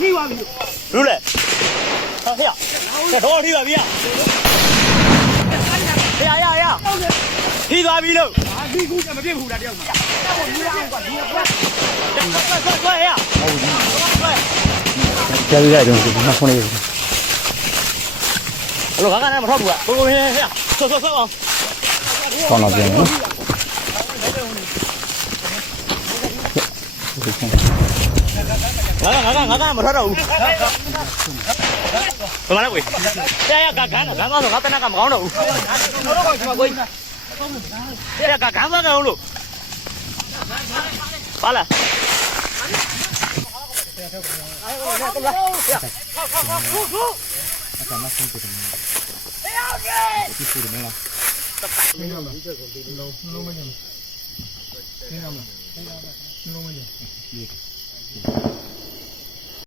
ထိပါပြီလို့လေဟာဟဲ့တော့ထိပါပြီရထိသွားပြီလို့ဒီကူမပြည့်ဘူးလားတယောက်မှာတော့လူရအောင်ကွာလူရကွာကွာဟဲ့ကြားရတဲ့တော့မဖုန်းလေးဘလို့ခါကနေမထောက်ဘူးကကိုဟဲ့ဆောအောင်ကောင်းတော့ပြန်နော်ငါမထွက်တော့ဘူးဘယ်မှာလဲကွေရကကန်တော့ငါတနကမကောင်းတော့ဘူးတော့ကဒီမှာကွေရကကန်သွားကြအောင်လို့ပါလားလုံးမ